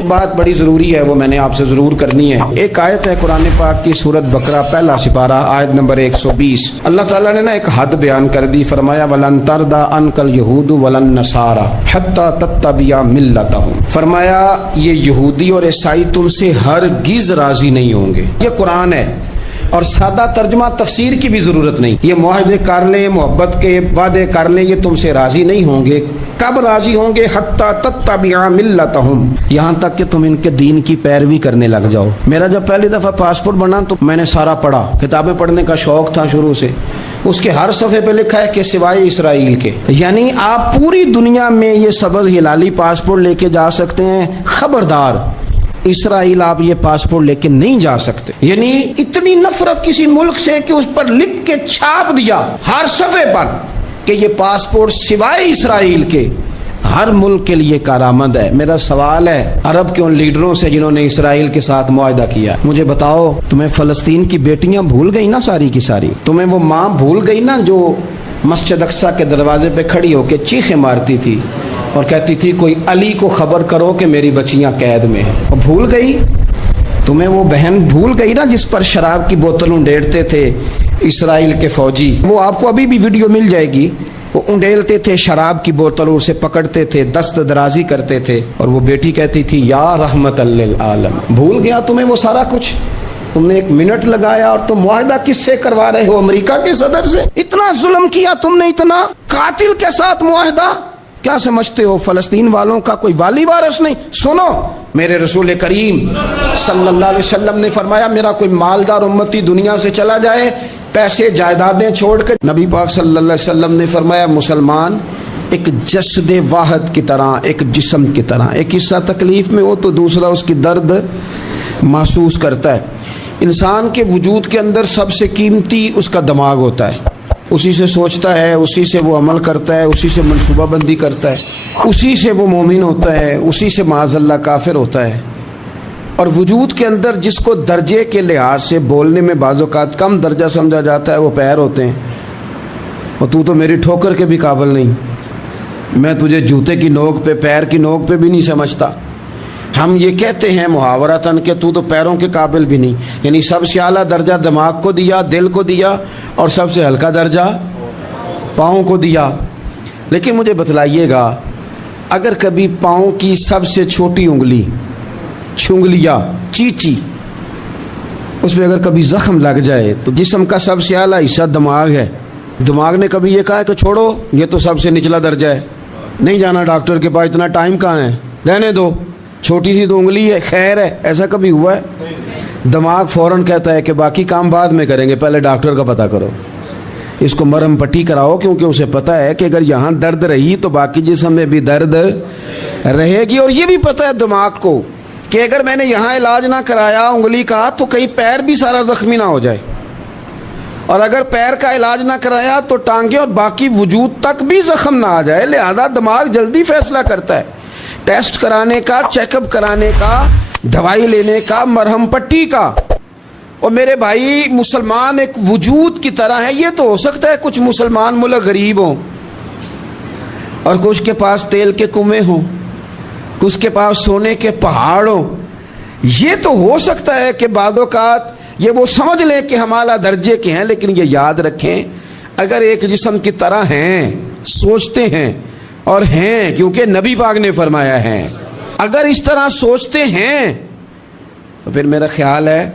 بات بڑی ضروری ہے، وہ میں نے آپ سے ضرور کرنی ہے۔ ایک آیت ہے قرآن پاک کی سورت بقرہ پہلا سپارہ آیت نمبر 120۔ اللہ تعالیٰ نے ایک حد بیان کر دی، فرمایا وَلَن تَرْضَىٰ عَنْكَ الْيَهُودُ وَلَا النَّصَارَىٰ حَتَّىٰ تَتَّبِعَ مِلَّتَهُمْ۔ فرمایا یہ یہودی اور عیسائی تم سے ہرگز راضی نہیں ہوں گے۔ یہ قرآن ہے اور سادہ ترجمہ تفسیر کی بھی ضرورت نہیں۔ یہ معاہدے کر لیں، محبت کے وعدے کر لیں، یہ تم سے راضی نہیں ہوں گے۔ کب راضی ہوں گے؟ حتی تتبع ملتہم، یہاں تک کہ تم ان کے دین کی پیروی کرنے لگ جاؤ۔ میرا جب پہلی دفعہ پاسپورٹ بنا تو میں نے سارا پڑھا، کتابیں پڑھنے کا شوق تھا شروع سے۔ اس کے ہر صفحے پہ لکھا ہے کہ سوائے اسرائیل کے، یعنی آپ پوری دنیا میں یہ سبز ہلالی پاسپورٹ لے کے جا سکتے ہیں، خبردار اسرائیل آپ یہ پاسپورٹ لے کے نہیں جا سکتے۔ یعنی اتنی نفرت کسی ملک سے کہ اس پر لکھ کے چھاپ دیا ہر صفحے پر کہ یہ پاسپورٹ سوائے اسرائیل کے ہر ملک کے لیے کارآمد ہے۔ میرا سوال ہے عرب کے ان لیڈروں سے جنہوں نے اسرائیل کے ساتھ معاہدہ کیا، مجھے بتاؤ تمہیں فلسطین کی بیٹیاں بھول گئی نا ساری کی ساری؟ تمہیں وہ ماں بھول گئی نا جو مسجد اقصیٰ کے دروازے پہ کھڑی ہو کے چیخیں مارتی تھی اور کہتی تھی کوئی علی کو خبر کرو کہ میری بچیاں قید میں ہیں؟ اور بھول گئی؟ تمہیں وہ بہن بھول گئی نا جس پر شراب کی بوتل انڈیڑتے تھے اسرائیل کے فوجی؟ وہ آپ کو ابھی بھی ویڈیو مل جائے گی، وہ انڈیلتے تھے شراب کی بوتل، اسے پکڑتے تھے، دست درازی کرتے تھے، اور وہ بیٹی کہتی تھی یا رحمت للعالم۔ بھول گیا تمہیں وہ سارا کچھ؟ تم نے ایک منٹ لگایا اور تم معاہدہ کس سے کروا رہے ہو؟ امریکہ کے صدر سے؟ اتنا ظلم کیا تم نے، اتنا قاتل کے ساتھ معاہدہ؟ کیا سمجھتے ہو فلسطین والوں کا کوئی والی وارث نہیں؟ سنو، میرے رسول کریم صلی اللہ علیہ وسلم نے فرمایا میرا کوئی مالدار امتی دنیا سے چلا جائے پیسے جائیدادیں چھوڑ کے، نبی پاک صلی اللہ علیہ وسلم نے فرمایا مسلمان ایک جسد واحد کی طرح، ایک جسم کی طرح، ایک حصہ تکلیف میں ہو تو دوسرا اس کی درد محسوس کرتا ہے۔ انسان کے وجود کے اندر سب سے قیمتی اس کا دماغ ہوتا ہے، اسی سے سوچتا ہے، اسی سے وہ عمل کرتا ہے، اسی سے منصوبہ بندی کرتا ہے، اسی سے وہ مومن ہوتا ہے، اسی سے معاذ اللہ کافر ہوتا ہے۔ اور وجود کے اندر جس کو درجے کے لحاظ سے بولنے میں بعض اوقات کم درجہ سمجھا جاتا ہے وہ پیر ہوتے ہیں۔ اور تو میری ٹھوکر کے بھی قابل نہیں، میں تجھے جوتے کی نوک پہ، پیر کی نوک پہ بھی نہیں سمجھتا۔ ہم یہ کہتے ہیں محاورتاً کہ تو پیروں کے قابل بھی نہیں، یعنی سب سے اعلیٰ درجہ دماغ کو دیا، دل کو دیا، اور سب سے ہلکا درجہ پاؤں کو دیا۔ لیکن مجھے بتلائیے گا اگر کبھی پاؤں کی سب سے چھوٹی انگلی چھنگلیا چیچی اس پہ اگر کبھی زخم لگ جائے تو جسم کا سب سے اعلیٰ حصہ دماغ ہے، دماغ نے کبھی یہ کہا ہے کہ چھوڑو یہ تو سب سے نچلا درجہ ہے، نہیں جانا ڈاکٹر کے پاس، اتنا ٹائم کہاں ہے، رہنے دو، چھوٹی سی تو انگلی ہے، خیر ہے؟ ایسا کبھی ہوا ہے؟ دماغ فوراً کہتا ہے کہ باقی کام بعد میں کریں گے، پہلے ڈاکٹر کا پتہ کرو، اس کو مرہم پٹی کراؤ، کیونکہ اسے پتہ ہے کہ اگر یہاں درد رہی تو باقی جسم میں بھی درد رہے گی۔ اور یہ بھی پتہ ہے دماغ کو کہ اگر میں نے یہاں علاج نہ کرایا انگلی کا تو کہیں پیر بھی سارا زخمی نہ ہو جائے، اور اگر پیر کا علاج نہ کرایا تو ٹانگیں اور باقی وجود تک بھی زخم نہ آ جائے۔ لہذا دماغ جلدی فیصلہ کرتا ہے، ٹیسٹ کرانے کا، چیک اپ کرانے کا، دوائی لینے کا، مرہم پٹی کا۔ اور میرے بھائی مسلمان ایک وجود کی طرح ہے، یہ تو ہو سکتا ہے کچھ مسلمان ملک غریب ہوں اور کچھ کے پاس تیل کے کنویں ہوں، کچھ کے پاس سونے کے پہاڑ ہوں، یہ تو ہو سکتا ہے کہ بعض اوقات یہ وہ سمجھ لیں کہ ہم اعلیٰ درجے کے ہیں، لیکن یہ یاد رکھیں اگر ایک جسم کی طرح ہیں، سوچتے ہیں اور ہیں، کیونکہ نبی پاک نے فرمایا ہے، اگر اس طرح سوچتے ہیں تو پھر میرا خیال ہے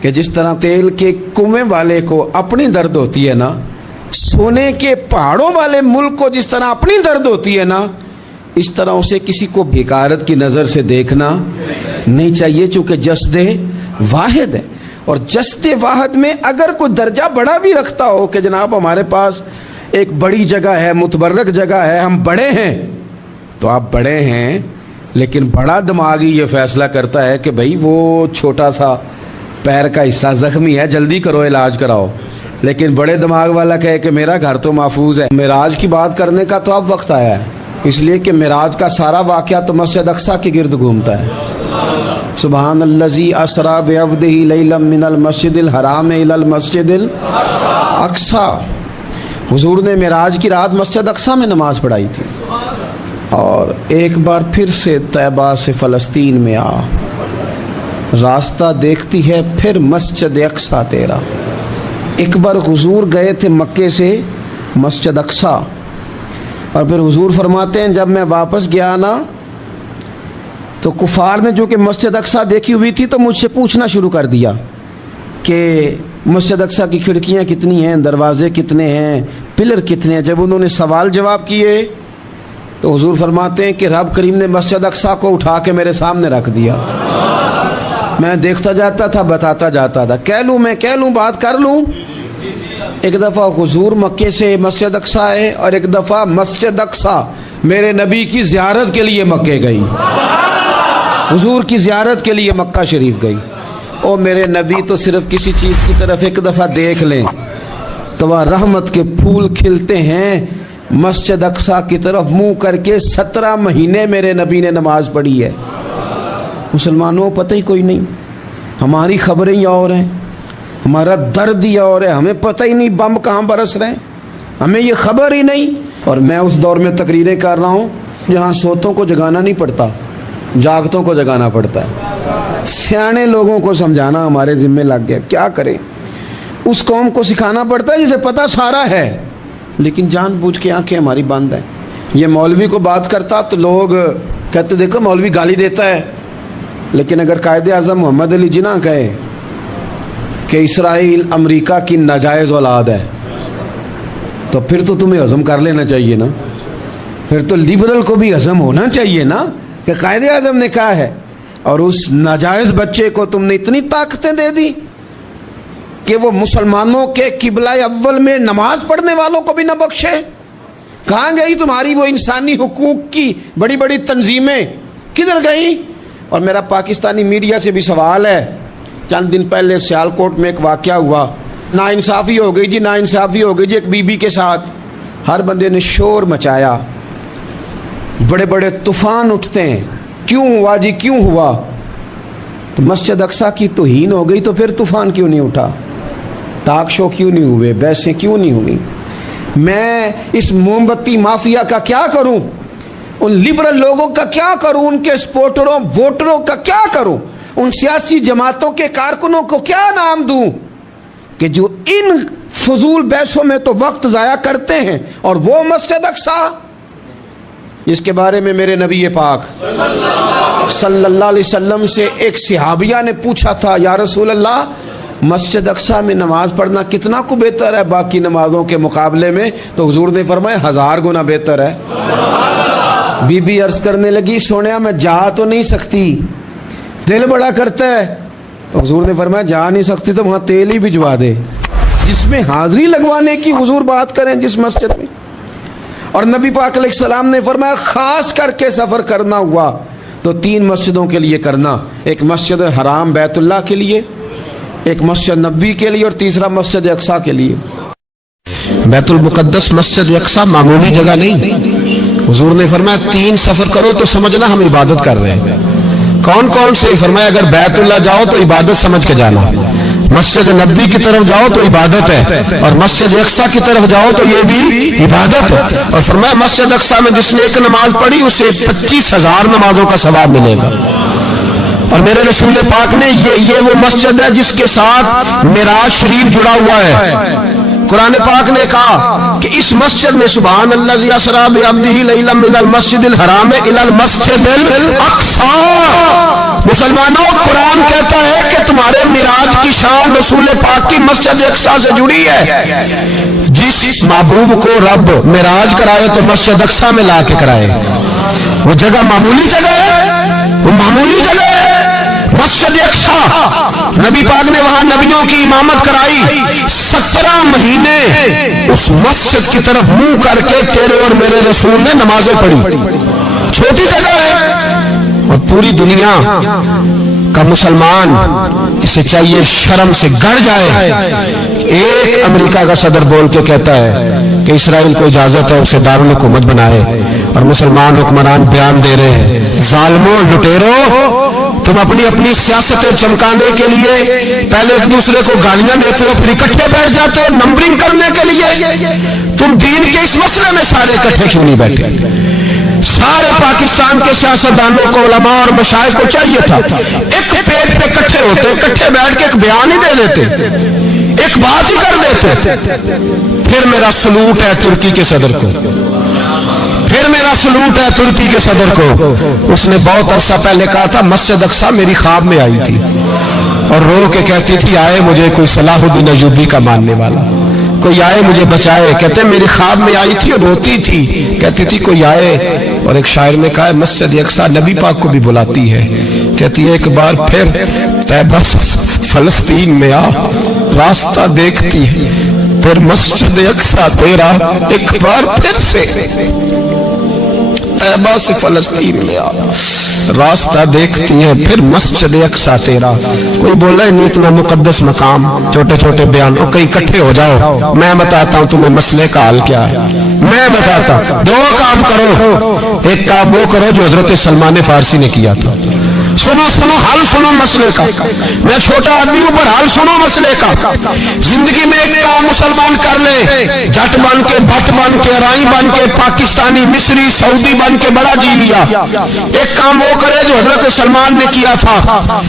کہ جس طرح تیل کے کنویں والے کو اپنی درد ہوتی ہے نا، سونے کے پہاڑوں والے ملک کو جس طرح اپنی درد ہوتی ہے نا، اس طرح اسے کسی کو بھکارت کی نظر سے دیکھنا نہیں چاہیے، چونکہ جسد واحد ہے۔ اور جسد واحد میں اگر کوئی درجہ بڑا بھی رکھتا ہو کہ جناب ہمارے پاس ایک بڑی جگہ ہے، متبرک جگہ ہے، ہم بڑے ہیں، تو آپ بڑے ہیں، لیکن بڑا دماغ ہی یہ فیصلہ کرتا ہے کہ بھائی وہ چھوٹا سا پیر کا حصہ زخمی ہے، جلدی کرو علاج کراؤ، لیکن بڑے دماغ والا کہے کہ میرا گھر تو محفوظ ہے۔ معراج کی بات کرنے کا تو اب وقت آیا ہے، اس لیے کہ معراج کا سارا واقعہ تو مسجد اقصیٰ کے گرد گھومتا ہے۔ سبحان الذی اسریٰ بعبدہ لیلا من المسجد الحرام الی المسجد الاقصیٰ، حضور نے معراج کی رات مسجد اقصیٰ میں نماز پڑھائی تھی۔ اور ایک بار پھر سے طیبہ سے فلسطین میں آ، راستہ دیکھتی ہے پھر مسجد اقصیٰ تیرا۔ ایک بار حضور گئے تھے مکے سے مسجد اقصیٰ، اور پھر حضور فرماتے ہیں جب میں واپس گیا نا تو کفار نے جو کہ مسجد اقصیٰ دیکھی ہوئی تھی تو مجھ سے پوچھنا شروع کر دیا کہ مسجد اقصیٰ کی کھڑکیاں کتنی ہیں، دروازے کتنے ہیں، پلر کتنے ہیں۔ جب انہوں نے سوال جواب کیے تو حضور فرماتے ہیں کہ رب کریم نے مسجد اقصیٰ کو اٹھا کے میرے سامنے رکھ دیا۔ میں دیکھتا جاتا تھا، بتاتا جاتا تھا، کہہ لوں بات کر لوں۔ ایک دفعہ حضور مکے سے مسجد اقصیٰ آئے، اور ایک دفعہ مسجد اقصیٰ میرے نبی کی زیارت کے لیے مکے گئی، حضور کی زیارت کے لیے مکہ شریف گئی۔ او میرے نبی تو صرف کسی چیز کی طرف ایک دفعہ دیکھ لیں تو وہ رحمت کے پھول کھلتے ہیں۔ مسجد اقصیٰ کی طرف منہ کر کے 17 مہینے میرے نبی نے نماز پڑھی ہے۔ مسلمانوں کو پتہ ہی کوئی نہیں، ہماری خبریں ہی اور ہیں، ہمارا درد ہی اور ہے، ہمیں پتہ ہی نہیں بم کہاں برس رہے ہیں، ہمیں یہ خبر ہی نہیں۔ اور میں اس دور میں تقریریں کر رہا ہوں جہاں سوتوں کو جگانا نہیں پڑتا، جاگتوں کو جگانا پڑتا ہے۔ سیانے لوگوں کو سمجھانا ہمارے ذمہ لگ گیا، کیا کریں؟ اس قوم کو سکھانا پڑتا ہے جسے پتہ سارا ہے، لیکن جان بوجھ کے آنکھیں ہماری بند ہیں۔ یہ مولوی کو بات کرتا تو لوگ کہتے دیکھو مولوی گالی دیتا ہے، لیکن اگر قائد اعظم محمد علی جناح کہے کہ اسرائیل امریکہ کی ناجائز اولاد ہے تو پھر تو تمہیں ہضم کر لینا چاہیے نا، پھر تو لیبرل کو بھی ہضم ہونا چاہیے نا کہ قائد اعظم نے کہا ہے، اور اس ناجائز بچے کو تم نے اتنی طاقتیں دے دی کہ وہ مسلمانوں کے قبلہ اول میں نماز پڑھنے والوں کو بھی نہ بخشے۔ کہاں گئی تمہاری وہ انسانی حقوق کی بڑی بڑی تنظیمیں، کدھر گئی؟ اور میرا پاکستانی میڈیا سے بھی سوال ہے، چند دن پہلے سیالکوٹ میں ایک واقعہ ہوا، ناانصافی ہو گئی جی، ناانصافی ہو گئی جی ایک بی بی کے ساتھ۔ ہر بندے نے شور مچایا، بڑے بڑے طوفان اٹھتے ہیں، کیوں ہوا جی کیوں ہوا؟ تو مسجد اقصیٰ کی توہین ہو گئی تو پھر طوفان کیوں نہیں اٹھا؟ ٹاک شو کیوں نہیں ہوئے؟ بحثیں کیوں نہیں ہوئی؟ میں اس موم بتی مافیا کا کیا کروں؟ ان لبرل لوگوں کا کیا کروں؟ ان کے سپورٹروں ووٹروں کا کیا کروں؟ ان سیاسی جماعتوں کے کارکنوں کو کیا نام دوں کہ جو ان فضول بحثوں میں تو وقت ضائع کرتے ہیں، اور وہ مسجد اقصیٰ جس کے بارے میں میرے نبی پاک صلی اللہ علیہ وسلم سے ایک صحابیہ نے پوچھا تھا، یا رسول اللہ مسجد اقصیٰ میں نماز پڑھنا کتنا کو بہتر ہے باقی نمازوں کے مقابلے میں؟ تو حضور نے فرمایا 1000 گنا بہتر ہے۔ بی بی عرض کرنے لگی سونیا میں جا تو نہیں سکتی، دل بڑا کرتا ہے۔ تو حضور نے فرمایا جا نہیں سکتی تو وہاں تیل ہی بھجوا دے، جس میں حاضری لگوانے کی حضور بات کریں جس مسجد میں۔ اور نبی پاک علیہ السلام نے فرمایا خاص کر کے سفر کرنا ہوا تو 3 مسجدوں کے لیے کرنا، ایک مسجد حرام بیت اللہ کے لیے، ایک مسجد نبوی کے لیے، اور تیسرا مسجد اقصیٰ کے لیے۔ بیت المقدس مسجد اقصیٰ معمولی جگہ نہیں، حضور نے فرمایا 3 سفر کرو تو سمجھنا ہم عبادت کر رہے ہیں۔ کون کون سے؟ فرمایا اگر بیت اللہ جاؤ تو عبادت سمجھ کے جانا، مسجد نبوی کی طرف جاؤ تو عبادت ہے، اور مسجد اقصیٰ کی طرف جاؤ تو یہ بھی عبادت ہے۔ اور فرمایا مسجد اقصیٰ میں جس نے ایک نماز پڑھی اسے 25,000 نمازوں کا ثواب ملے گا۔ اور میرے رسول پاک نے یہ وہ مسجد ہے جس کے ساتھ معراج شریف جڑا ہوا ہے۔ قرآن پاک نے کہا کہ اس مسجد میں سبحان اللہ اسریٰ بعبدہ لیلا من المسجد الحرام الی المسجد الاقصیٰ۔ مسلمانوں قرآن کہتا ہے کہ تمہارے معراج کی شان رسول پاک کی مسجد اقصیٰ سے جڑی ہے۔ جس محبوب کو رب معراج کرائے تو مسجد اقصیٰ میں لا کے کرائے۔ وہ جگہ معمولی جگہ ہے، وہ معمولی جگہ ہے مسجد اقصیٰ۔ نبی پاک نے وہاں نبیوں کی امامت کرائی، 17 مہینے اس مسجد کی طرف منہ کر کے تیرے اور میرے رسول نے نمازیں پڑھی۔ چھوٹی جگہ ہے، اور پوری دنیا کا مسلمان اسے چاہیے شرم سے گڑ جائے۔ ایک امریکہ کا صدر بول کے کہتا ہے کہ اسرائیل کو اجازت ہے اسے دارالحکومت بنائے، اور مسلمان حکمران بیان دے رہے ہیں ظالموں لٹیروں تم اپنی سیاستیں چمکانے کے لیے پہلے ایک دوسرے کو گالیاں دیتے ہو، پھر اکٹھے بیٹھ جاتے ہو نمبرنگ کرنے کے لیے۔ تم دین کے اس مسئلے میں سارے اکٹھے کیوں نہیں بیٹھے؟ سارے پاکستان کے سیاستدانوں کو، علماء اور مشائخ کو چاہیے تھا ایک پیج پہ اکٹھے ہوتے، اکٹھے بیٹھ کے ایک بیان ہی دے دیتے، ایک بات ہی کر دیتے. پھر میرا سلوٹ ہے ترکی کے صدر کو، پھر میرا سلوٹ ہے ترکی کے صدر کو. اس نے بہت عرصہ پہلے کہا تھا مسجد اقصیٰ میری خواب میں آئی تھی اور رو کے کہتی تھی آئے مجھے کوئی صلاح الدین ایوبی کا ماننے والا، کوئی آئے مجھے بچائے. کہتے میری خواب میں آئی تھی اور روتی تھی، کہتی تھی کوئی آئے. اور ایک شاعر نے کہا ہے مسجد اقصیٰ نبی پاک کو بھی بلاتی ہے، کہتی ہے ایک بار پھر طیبہ فلسطین میں آ، راستہ دیکھتی ہے پھر مسجد اقصیٰ تیرا، ایک بار پھر سے طیبہ سے فلسطین میں آ، راستہ دیکھتی ہے پھر مسجد اقصیٰ تیرا. کوئی بولا ہے نہیں اتنا مقدس مقام، چھوٹے چھوٹے بیان ہو، کہیں اکٹھے ہو جاؤ، میں بتاتا ہوں تمہیں مسئلے کا حل کیا ہے. میں بتاتا ہوں دو کام کرو، ایک کام وہ کرو جو حضرت سلمان فارسی نے کیا تھا. سنو سنو حل سنو مسئلے کا، میں چھوٹا آدمی ہوں پر حل سنو مسئلے کا. زندگی میں ایک کام مسلمان کر لے، جٹ بن کے، بھٹ بن کے، رائی بن کے، پاکستانی، مصری، سعودی بن کے بڑا جی لیا. ایک کام وہ کرے جو حضرت سلمان نے کیا تھا.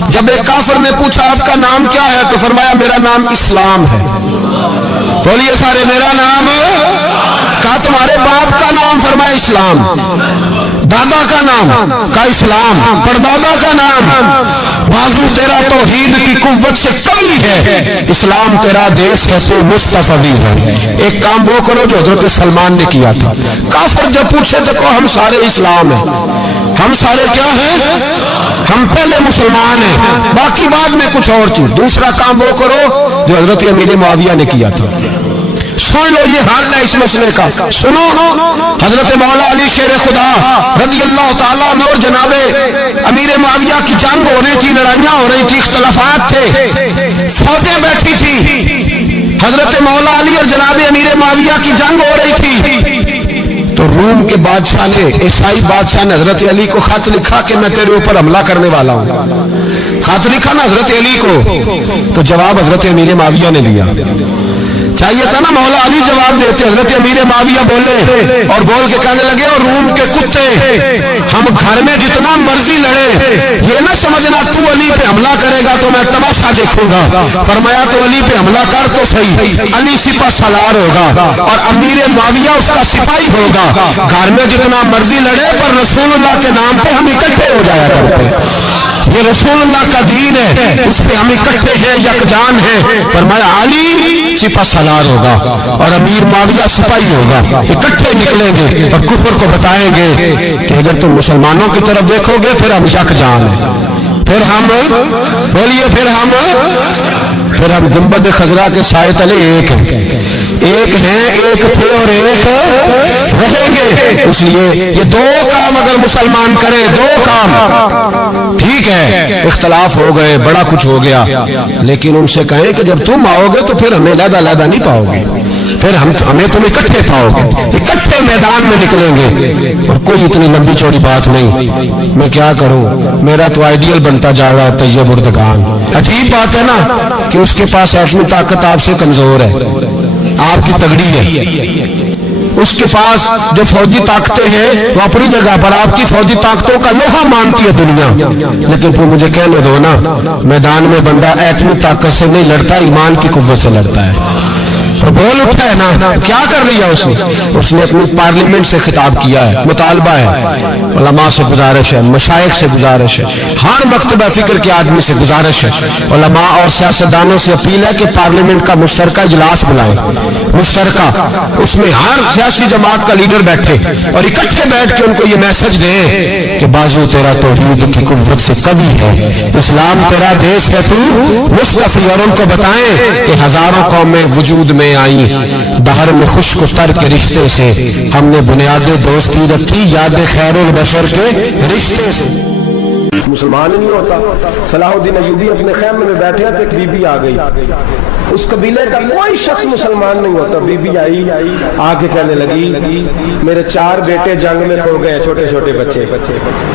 جب ایک کافر نے پوچھا آپ کا نام کیا ہے تو فرمایا میرا نام اسلام ہے. بولیے سارے میرا نام. کہا تمہارے باپ کا نام؟ فرمایا اسلام. دادا کا نام؟ کا اسلام. پردادا کا نام؟ بازو تیرا توحید کی قوت سے کمی ہے، اسلام تیرا دیش ہے تو مصطفی ہے. ایک کام وہ کرو جو حضرت سلمان نے کیا تھا. کافر جب پوچھے تو کہو ہم سارے اسلام ہیں، ہم سارے کیا ہیں؟ ہم پہلے مسلمان ہیں، باقی بعد میں کچھ اور چیز. دوسرا کام وہ کرو جو حضرت امیر معاویہ نے کیا تھا. سن لو یہ حال ہے اس مسئلے کا. سنو حضرت مولا علی شیر خدا رضی اللہ تعالیٰ عنہ اور جناب امیر معاویہ کی جنگ ہو رہی تھی، لڑائیاں ہو رہی تھی، اختلافات تھے، فوجیں بیٹھی تھی. حضرت مولا علی اور جناب امیر معاویہ کی جنگ ہو رہی تھی تو روم کے بادشاہ نے، عیسائی بادشاہ نے حضرت علی کو خط لکھا کہ میں تیرے اوپر حملہ کرنے والا ہوں. خط لکھا نا حضرت علی کو، تو جواب حضرت امیر معاویہ نے دیا. چاہیے تھا نا مولا علی جواب دیتے، حضرت امیر معاویہ بولے اور بول کے کہنے لگے اور روم کے کتے ہم گھر میں جتنا مرضی لڑے، یہ نہ سمجھنا تو علی پہ حملہ کرے گا تو میں تماشا دیکھوں گا. فرمایا تو علی پہ حملہ کر تو صحیح، علی سپہ سالار ہوگا اور امیر معاویہ اس کا سپاہی ہوگا. گھر میں جتنا مرضی لڑے پر رسول اللہ کے نام پہ ہم اکٹھے ہو جایا کرتے. یہ رسول اللہ کا دین ہے، اس پہ ہم اکٹھے ہیں، یکجان ہیں. فرمایا علی سپہ سالار ہوگا اور امیر معاویہ سپاہی ہوگا، اکٹھے نکلیں گے اور کفر کو بتائیں گے کہ اگر تم مسلمانوں کی طرف دیکھو گے پھر ہم یکجان ہیں. پھر ہم بولیے پھر ہم گنبد خضرا کے سائے تلے ایک ہیں، ایک ہیں، ایک تھے اور ایک رہیں گے. اس لیے یہ دو کام اگر مسلمان کرے، دو کام ٹھیک ہے، اختلاف ہو گئے، بڑا کچھ ہو گیا، لیکن ان سے کہیں کہ جب تم آؤ گے تو پھر ہمیں علیحدہ علیحدہ نہیں پاؤ گے، پھر ہمیں تم اکٹھے پاؤ گے، اکٹھے میدان میں نکلیں گے. اور کوئی اتنی لمبی چوڑی بات نہیں، میں کیا کروں، میرا تو آئیڈیل بنتا جا رہا ہے طیب اردگان. عجیب بات ہے نا کہ اس کے پاس اپنی طاقت آپ سے کمزور ہے، آپ کی تگڑی ہے. اس کے پاس جو فوجی طاقتیں ہیں وہ اپنی جگہ پر، آپ کی فوجی طاقتوں کا لوہا مانتی ہے دنیا. لیکن پھر مجھے کہنے دو نا، میدان میں بندہ ایٹمی طاقت سے نہیں لڑتا، ایمان کی قوت سے لڑتا ہے. تو بول اٹھا ہے نا، کیا کر لیا اس نے اپنی پارلیمنٹ سے خطاب کیا ہے، مطالبہ ہے، علماء سے گزارش ہے، مشائخ سے گزارش ہے، ہر مکتبہ فکر کے آدمی سے گزارش ہے، علماء اور سیاستدانوں سے اپیل ہے کہ پارلیمنٹ کا مشترکہ اجلاس بلائیں، مشترکہ، اس میں ہر سیاسی جماعت کا لیڈر بیٹھے اور اکٹھے بیٹھ کے ان کو یہ میسج دیں کہ بازو تیرا توحید کی قوت سے قوی ہے، اسلام تیرا دیش ہے تو مصطفی. اور ان کو بتائیں کہ ہزاروں قومیں وجود میں آئی، دہر میں خشک و تر کے رشتے سے ہم نے بنیاد دوستی رکھی، یاد خیر البشر کے رشتے سے. مسلمان نہیں ہوتا. صلاح الدین ایوبی اپنے خیمے میں بیٹھے تو ایک بی بی آ گئی. اس قبیلے کا کوئی شخص مسلمان نہیں ہوتا. بی بی آئی آ کے کہنے لگی میرے 4 بیٹے جنگ میں کھو گئے, چھوٹے چھوٹے بچے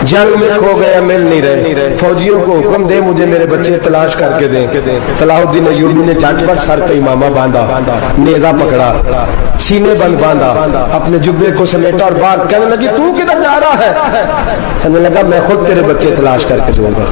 جنگ میں کھو گئے, مل نہیں رہے. فوجیوں کو حکم دے مجھے میرے بچے تلاش کر کے دیں. صلاح الدین ایوبی نے جھٹ پر سر پہ امامہ باندھا, نیزہ پکڑا, سینے بند باندھا, اپنے جبے کو سمیٹا اور باہر. کہنے لگی تو کدھر جا رہا ہے؟ کہنے لگا میں خود تیرے بچے تلاش کر کے دوں گا.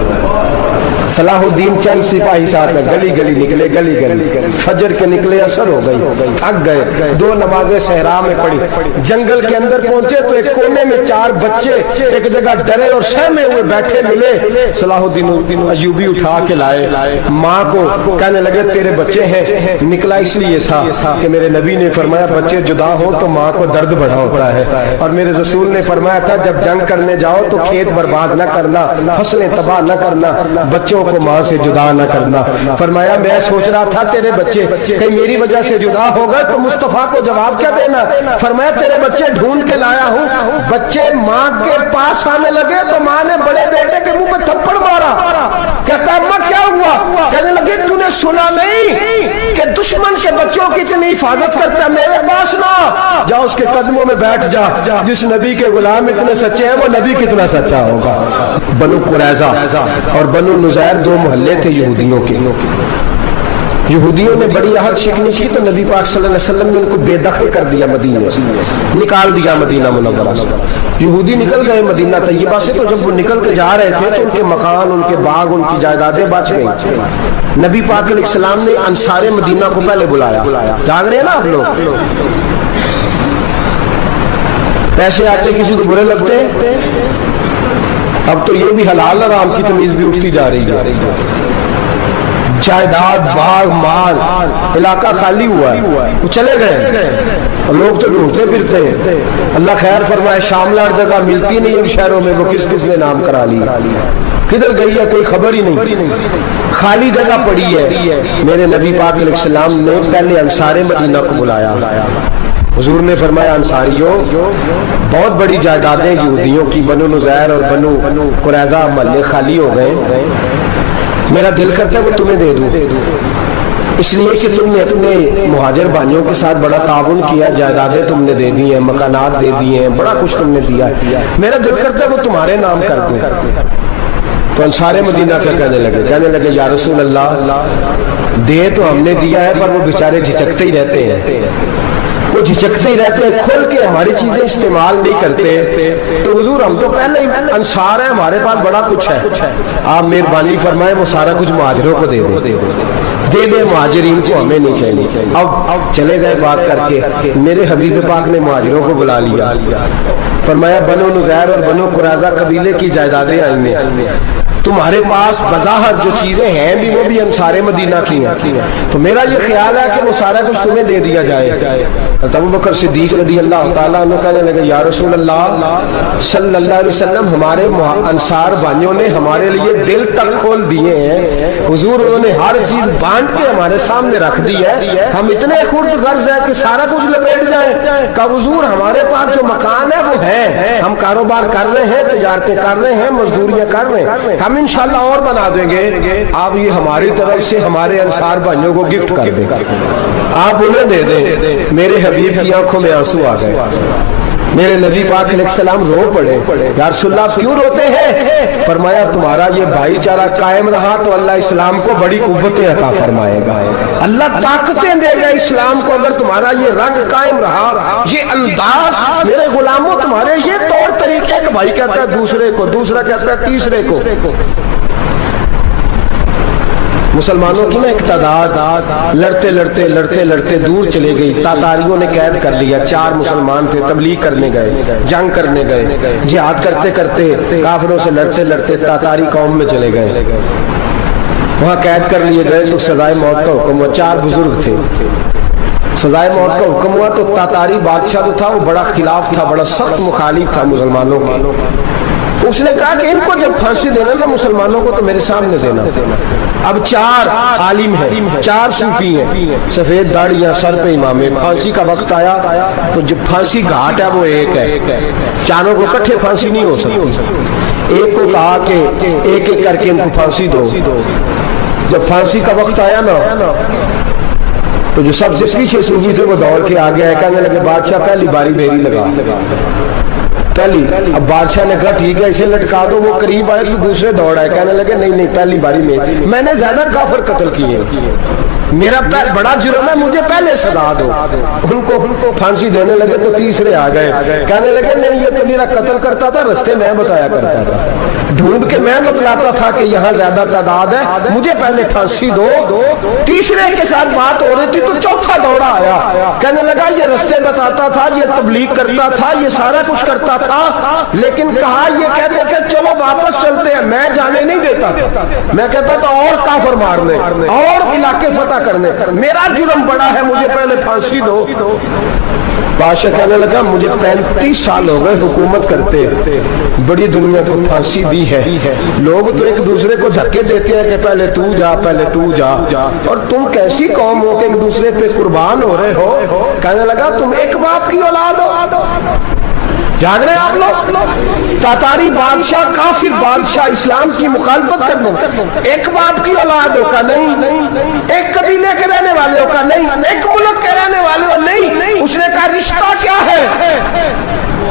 صلاح الدین چند سپاہی ساتھ گلی گلی نکلے, گلی گلی فجر کے نکلے, اثر ہو گئی, تھک گئے. 2 نمازیں صحرا میں پڑھی. جنگل کے اندر پہنچے تو ایک کونے میں 4 بچے ایک جگہ ڈرے اور سہمے ہوئے بیٹھے ملے. صلاح الدین ایوبی اٹھا کے لائے, ماں کو کہنے لگے تیرے بچے ہیں. نکلا اس لیے تھا کہ میرے نبی نے فرمایا بچے جدا ہو تو ماں کو درد بڑا ہوتا ہے, اور میرے رسول نے فرمایا تھا جب جنگ کرنے جاؤ تو کھیت برباد نہ کرنا, فصلیں تباہ نہ کرنا, بچوں کو ماں سے جدا نہ کرنا. فرمایا میں سوچ رہا تھا تیرے بچے کہیں میری وجہ سے جدا ہو گئے تو مصطفیٰ کو جواب کیا دینا. فرمایا تیرے بچے ڈھونڈ کے لایا ہوں. بچے ماں کے پاس آنے لگے تو ماں نے بڑے بیٹے کے منہ پہ تھپڑ مارا. کہتا اماں کیا ہوا؟ کہنے لگے تو نے سنا نہیں کہ دشمن کے بچوں کی اتنی حفاظت کرتا ہے, میرے پاس نہ جا, اس کے قدموں میں بیٹھ جا. جس نبی کے غلام اتنے سچے ہیں وہ نبی کتنا سچا ہوگا. بنو قریظہ اور بنو نذیر 2 محلے تھے یہودیوں کے. یہودیوں نے بڑی عہد شکنی کی تو نبی پاک صلی اللہ علیہ وسلم نے ان کو بے دخل کر دیا, مدینے سے نکال دیا مدینہ منورہ سے. یہودی نکل گئے مدینہ طیبہ سے, تو جب وہ نکل کے جا رہے تھے تو ان کے مکان, ان کے باغ, ان کی جائیدادیں بچ گئی. نبی پاک علیہ السلام نے انصار مدینہ کو پہلے بلایا. جاگ رہے ہیں نا آپ لوگ؟ پیسے آتے کسی کو برے لگتے ہیں, اب تو یہ بھی حلال حرام کی تمیز بھی اٹھتی جا رہی ہے. جائیداد, باغ, مال, علاقہ خالی ہوا ہے, وہ چلے گئے. لوگ تو ڈھونڈتے پھرتے ہیں. اللہ خیر فرمائے, شاملہ ہر جگہ ملتی نہیں ان شہروں میں, وہ کس کس نے نام کرا لیا, کدھر گئی ہے کوئی خبر ہی نہیں, خالی جگہ پڑی ہے. میرے نبی پاک علیہ السلام نے پہلے انصار مدینہ کو بلایا. حضور نے فرمایا انصاریوں بہت بڑی جائیدادیں یہودیوں کی, بنو نذیر اور بنو قریظہ محلے خالی ہو گئے, میرا دل کرتا ہے وہ تمہیں دے دوں, اس لیے کہ تم نے اپنے مہاجر بھائیوں کے ساتھ بڑا تعاون کیا, جائیدادیں تم نے دے دی ہیں, مکانات دے دی ہیں, بڑا کچھ تم نے دیا ہے, میرا دل کرتا ہے وہ تمہارے نام کر دوں. تو انصار مدینہ کیا کہنے لگے یا رسول اللہ دے تو ہم نے دیا ہے پر وہ بیچارے جھجکتے ہی رہتے ہیں, وہ جھجکتے ہی رہتے ہیں, کھول کے ہماری چیزیں استعمال نہیں کرتے. تو حضور ہم تو پہلے ہی انصار ہیں, ہمارے پاس بڑا کچھ ہے, آپ مہربانی فرمائیں وہ سارا کچھ مہاجروں کو دے دے, مہاجرین کو ہمیں نہیں چاہیے. اب چلے گئے بات کر کے, میرے حبیب پاک نے مہاجروں کو بلا لیا. فرمایا بنو نذیر اور بنو قریظہ قبیلے کی جائیدادیں آئی ہیں, تمہارے پاس بظاہر جو چیزیں ہیں بھی وہ بھی انصار مدینہ کی ہیں, تو میرا یہ خیال ہے کہ وہ سارا کچھ تمہیں دے دیا جائے. ابو بکر صدیق رضی اللہ تعالیٰ عنہ کہنے لگے یا رسول اللہ صلی اللہ علیہ وسلم ہمارے انصار بھائیوں نے ہمارے لیے دل تک کھول دیے ہیں. حضور انہوں نے ہر چیز بانٹ کے ہمارے سامنے رکھ دی ہے, ہم اتنے خرد غرض ہیں کہ سارا کچھ لپیٹ جائیں. کہ حضور ہمارے پاس جو مکان ہے وہ ہے, ہم کاروبار کر رہے ہیں, تجارتیں کر رہے ہیں, مزدوریاں کر رہے ہیں, ہم انشاءاللہ اور بنا دیں گے. آپ یہ ہماری طرف سے ہمارے انصار بھائیوں کو گفٹ کر دیں, آپ انہیں دے دیں. میرے حبیب کی آنکھوں میں آنسو آ گئے. میرے نبی پاک علیہ السلام رو پڑے, یا رسول اللہ کیوں روتے ہیں؟ فرمایا تمہارا یہ بھائی چارہ قائم رہا تو اللہ اسلام کو بڑی قوتیں عطا فرمائے گا, اللہ طاقتیں دے گا اسلام کو. اگر تمہارا یہ رنگ قائم رہا, یہ انداز, میرے غلاموں تمہارے یہ طور طریقے, کہ بھائی کہتا ہے دوسرے کو, دوسرا کہتا ہے تیسرے کو. مسلمانوں کی نا ایک تعداد لڑتے لڑتے لڑتے لڑتے دور چلے گئی. تاتاریوں نے قید کر لیا. 4 مسلمان تھے, تبلیغ کرنے گئے, جنگ کرنے گئے, جہاد کرتے کرتے کافروں سے لڑتے لڑتے تاتاری قوم میں چلے گئے. وہاں قید کر لیے گئے تو سزائے موت کا حکم ہوا. 4 بزرگ تھے, سزائے موت کا حکم ہوا تو تاتاری بادشاہ جو تھا وہ بڑا خلاف تھا, بڑا سخت مخالف تھا مسلمانوں کا. اس نے کہا کہ ان کو جب پھانسی دینا نا مسلمانوں کو تو میرے سامنے دینا. اب 4 عالم ہیں, 4 صوفی ہیں, سفید داڑیاں, سر پہ امامے. پھانسی کا وقت آیا تو جو پھانسی گھاٹ ہے وہ ایک ہے, چاروں کو کٹھے پھانسی نہیں ہو سکتی. ایک کو کہا کہ ایک ایک کر کے ان کو پھانسی دو. جب پھانسی کا وقت آیا نا تو جو سب سے پیچھے صوفی تھے وہ دوڑ کے آگے آئے, کہنے لگے بادشاہ پہلی باری میری لگا پہلی. اب بادشاہ نے کہا ٹھیک ہے اسے لٹکا دو. وہ قریب آئے تو دوسرے دوڑ آئے, کہنے لگے نہیں نہیں پہلی باری میں نے زیادہ کافر قتل کیے, میرا بڑا جرم ہے, مجھے پہلے سزا دو. ان کو پھانسی دینے لگے تو تیسرے آ گئے, کہنے لگے نہیں یہ تو میرا قتل کرتا تھا, رستے میں بتایا کرتا تھا, ڈھونڈ کے میں بتلاتا تھا کہ یہاں زیادہ تعداد ہے, مجھے پہلے پھانسی دو. تیسرے کے ساتھ بات ہو رہی تھی تو چوتھا دوڑا آیا, کہنے لگا یہ رستے بتاتا تھا, یہ تبلیغ کرتا تھا, یہ سارا کچھ کرتا تھا, لیکن کہا یہ کہتے کہ چلو واپس چلتے ہیں. میں جانے نہیں دیتا تھا, میں کہتا تھا اور کافر مارنے اور علاقے فتح کرنے, میرا جرم بڑا ہے, مجھے پہلے پھانسی دو. بادشاہ کہنے لگا مجھے 35 سال ہو گئے حکومت کرتے, بڑی دنیا کو پھانسی دی ہے, لوگ تو ایک دوسرے کو دھکے دیتے ہیں کہ پہلے تو جا پہلے تو جا, اور تم کیسی قوم ہو کہ ایک دوسرے پہ قربان ہو رہے ہو. کہنے لگا تم ایک باپ کی اولاد ہو, جاگ رہے آپ لوگ. تاتاری بادشاہ, کافر بادشاہ, اسلام کی مخالفت کرنے, ایک باپ کی اولاد ہو کا نہیں, ایک قبیلے کے رہنے والے ہو کا نہیں, ایک ملک کے رہنے والے ہو نہیں. اس نے کہا رشتہ کیا ہے,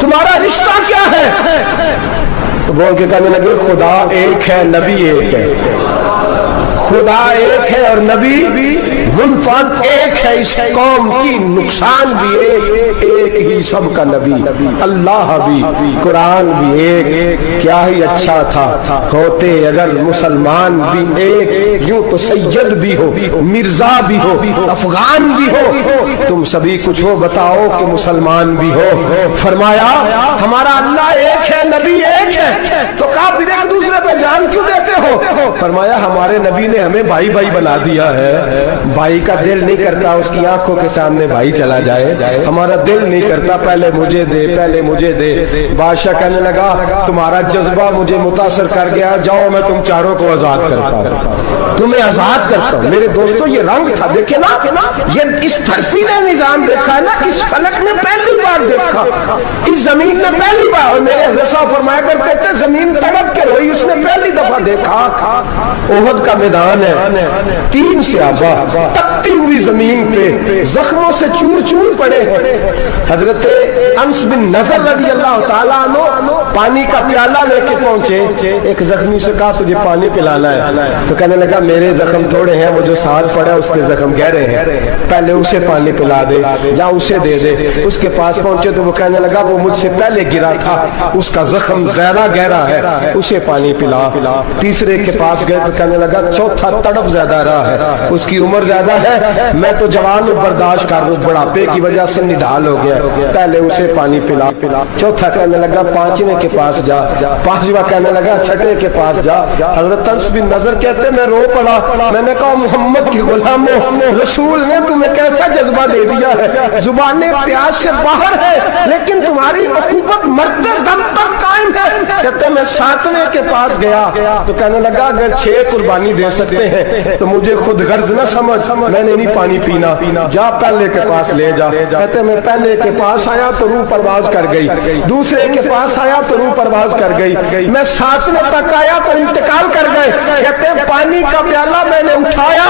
تمہارا رشتہ کیا ہے؟ تو بول کے کہنے لگے خدا ایک ہے, نبی ایک ہے. خدا ایک ہے اور نبی منفرد ایک ہے, اس قوم کی نقصان بھی ایک ہی, سب کا نبی, اللہ بھی, قرآن بھی ایک. کیا ہی اچھا تھا ہوتے اگر مسلمان بھی ایک, یوں تو سید بھی ہو, مرزا بھی ہو, افغان بھی ہو, تم سبھی کچھ ہو بتاؤ کہ مسلمان بھی ہو. فرمایا ہمارا اللہ ایک ہے, نبی ایک ہے, تو کہا پھر ایک دوسرے پہ جان کیوں دیتے ہو؟ فرمایا ہمارے نبی نے ہمیں بھائی بھائی بنا دیا ہے, بھائی کا دل نہیں کرتا اس کی آنکھوں کے سامنے بھائی چلا جائے, ہمارا دل نہیں کرتا پہلے مجھے دے پہلے مجھے دے. بادشاہ کہنے لگا تمہارا جذبہ مجھے متاثر کر گیا, جاؤ میں تم چاروں کو آزاد کرتا ہوں, تمہیں آزاد کرتا ہوں. میرے دوستو یہ رنگ تھا, دیکھیں نا, یہ اس دھرتی نے نظام دیکھا ہے نا, اس فلک نے پہلی بار دیکھا, اس زمین نے پہلی بار, اور میرے حضرت صاحب فرمایا کرتے تھے زمین تڑپ کے روئی, اس نے پہلی دفعہ دیکھا. احد کا میدان ہے, 3 صحابہ تپتی ہوئی زمین پہ زخموں سے چور چور پڑے ہیں. حضرت انس بن نضر رضی اللہ تعالیٰ عنہ پانی کا پیالہ لے کے پہنچے, ایک زخمی سے کہا تجھے پانی پلانا ہے, تو کہنے لگا میرے زخم تھوڑے ہیں, وہ جو ساتھ پڑا اس کے زخم گہرے ہیں, پہلے اسے پانی پلا دے, جا اسے دے دے. اس کے پاس پہنچے تو وہ کہنے لگا وہ مجھ سے پہلے گرا تھا, اس کا زخم زیادہ گہرا ہے, اسے پانی پلا. تیسرے کے پاس گئے تو کہنے لگا چوتھا تڑپ زیادہ رہا ہے, اس کی عمر زیادہ ہے, میں تو جوان ہوں برداشت کر لوں, بڑھاپے کی وجہ سے نڈھال ہو گیا, پہلے اسے پانی پلا. چوتھا کہنے لگا 5ویں کے پاس جا, 5واں کہنے لگا 6ٹھے کے پاس جا. حضرت انس بن نضر کہتے میں رو پڑا, میں نے کہا محمد کی غلاموں, رسول نے تمہیں کیسا جذبہ دے دیا ہے, زبانیں پیاس سے باہر ہے لیکن تمہاری اخوت مرتے دم تک قائم ہے. کہتے میں 7ویں کے پاس گیا تو کہنے لگا اگر 6 قربانی دے سکتے ہیں تو مجھے خود غرض نہ سمجھ, میں نے نہیں پانی پینا, جا پہلے کے پاس لے جا. کہتے میں پہلے کے پاس آیا تو روح پرواز کر گئی, دوسرے کے پاس آیا تو روح پرواز کر گئی, میں 7ویں تک آیا تو انتقال کر گئے. کہتے ہیں پانی کا پیالہ میں نے اٹھایا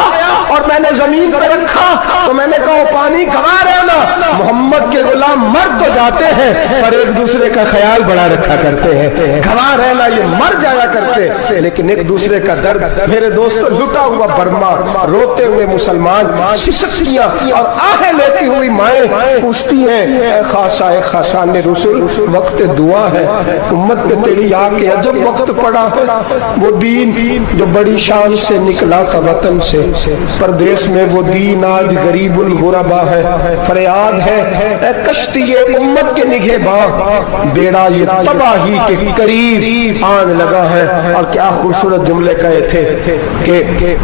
اور میں نے زمین پر رکھا تو میں نے کہا پانی گھما رہنا, محمد کے غلام مر تو جاتے ہیں پر ایک دوسرے کا خیال بڑا رکھا کرتے ہیں, گھما رہنا یہ مر جایا کرتے لیکن ایک دوسرے کا درد. میرے دوستو لٹا ہوا برما, روتے ہوئے مسلمان, سسکیاں اور آہیں لیتی ہوئی مائیں پوچھتی ہیں اے خاصا اے خاصان رسول, وقت دعا ہے, امت پہ تیری آ کے عجب وقت پڑا ہے. وہ دین جو بڑی شان سے نکلا تھا وطن سے, پردیس میں وہ دین آج غریب الغربا ہے. فریاد ہے اے کشتی امت کے نگہباں, بیڑا یہ تباہی کے قریب آن لگا ہے. اور کیا خوبصورت جملے کہے تھے کہ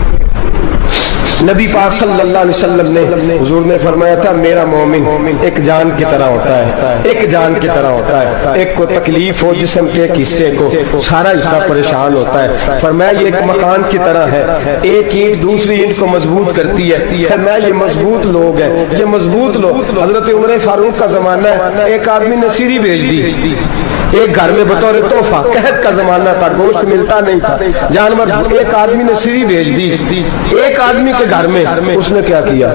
نبی پاک صلی اللہ علیہ وسلم نے حضور نے فرمایا تھا میرا مومن ایک جان کی طرح ہوتا ہے، ایک جان کی طرح ہوتا ہے، ایک کو تکلیف ہو جسم کے ایک حصے کو سارا حصہ پریشان ہوتا ہے، فرمایا یہ ایک مکان کی طرح ہے، ایک اینٹ دوسری اینٹ کو مضبوط کرتی ہے، فرمایا یہ مضبوط لوگ ہیں، یہ مضبوط لوگ۔ حضرت عمر فاروق کا زمانہ ہے، ایک آدمی نے سیری بھیج دی ایک گھر میں بطور تحفہ، قحط کا زمانہ تھا، گوشت ملتا نہیں تھا، جانور، ایک آدمی نے سیری بھیج دی ایک آدمی کے گھر میں۔ اس نے کیا کیا؟